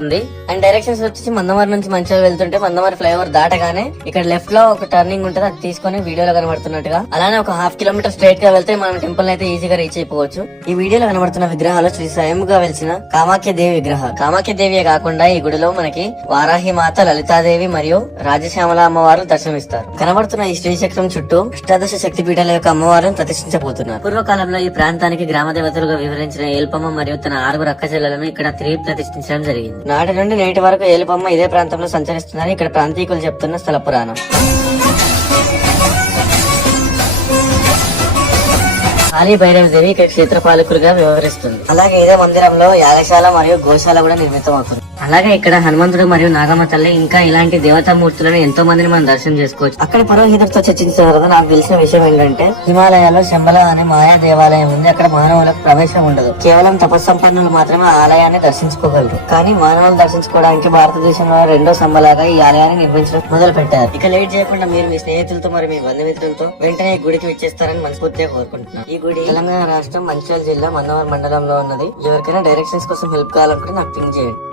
ఉంది. And directions వచ్చేసి మందమరి నుంచి మంచిగా వెళ్తుంటే మందమరి ఫ్లైఓవర్ దాటగానే ఇక్కడ లెఫ్ట్లో ఒక టర్నింగ్ ఉంటుంది అది తీసుకొని వీడియోలో కనబడుతున్నట్టుగా. అలానే ఒక హాఫ్ కిలోమీటర్ స్ట్రైట్గా వెళ్తే మనం టెంపుల్ అయితే ఈజీగా రీచ్ అయిపోవచ్చు. ఈ వీడియోలో కనబడుతున్న విగ్రహాలు శ్రీ స్వయంగా వెలిసిన కామాఖ్య దేవి విగ్రహ. కామాఖ్య దేవియే కాకుండా ఈ గుడిలో మనకి వారాహి మాత లలితాదేవి మరియు రాజశ్యామల అమ్మవారు దర్శనమిస్తారు. కనబడుతున్న ఈ శ్రీచక్రం చుట్టూ అష్టాదశ శక్తి పీఠాల యొక్క అమ్మవారిని ప్రతిష్ఠించబోతున్నారు. పూర్వకాలంలో ఈ ప్రాంతానికి గ్రామ దేవతలుగా వివరించిన ఏల్పమ్మ మరియు తన ఆరుగురు అక్క చెల్లెలను ఇక్కడ తిరిగి ప్రతిష్ఠించడం జరిగింది. నాటి నుండి నేటి వరకు ఏలుబొమ్మ ఇదే ప్రాంతంలో సంచరిస్తుందని ఇక్కడ ప్రాంతీకులు చెప్తున్న స్థల పురాణం. కాళీ భైరవ దేవి ఇక్కడ క్షేత్రపాలకులుగా వ్యవహరిస్తుంది అలాగే ఇదే మందిరంలో యాగశాల మరియు గోశాల కూడా నిర్మితం అవుతుంది అలాగే ఇక్కడ హనుమంతుడు మరియు నాగమ్మ తల్లి ఇంకా ఇలాంటి దేవతా మూర్తులను ఎంతో మందిని మనం దర్శనం చేసుకోవచ్చు. అక్కడ పురోహితుడితో చర్చించిన తర్వాత నాకు తెలిసిన విషయం ఏంటంటే హిమాలయాల్లో శంబల అనే మాయా దేవాలయం ఉంది. అక్కడ మానవులకు ప్రవేశం ఉండదు. కేవలం తపస్సంపన్నులు మాత్రమే ఆ ఆలయాన్ని దర్శించుకోగలరు. కానీ మానవులు దర్శించుకోవడానికి భారతదేశంలో రెండో సంబలాగా ఈ ఆలయాన్ని నిర్మించడం మొదలు పెట్టారు ఇక లేట్ చేయకుండా మీరు మీ స్నేహితులతో మరి మీ బంధుమిత్రులతో వెంటనే గుడికి విచ్చేస్తారని మనస్ఫూర్తిగా కోరుకుంటున్నాను గుడి. తెలంగాణ రాష్ట్రం మంచిర్యాల జిల్లా మన్నవరం మండలంలో ఉన్నది. ఎవరికైనా డైరెక్షన్స్ కోసం హెల్ప్ కావాలనుకుంటే నాకు పింక్ చేయండి.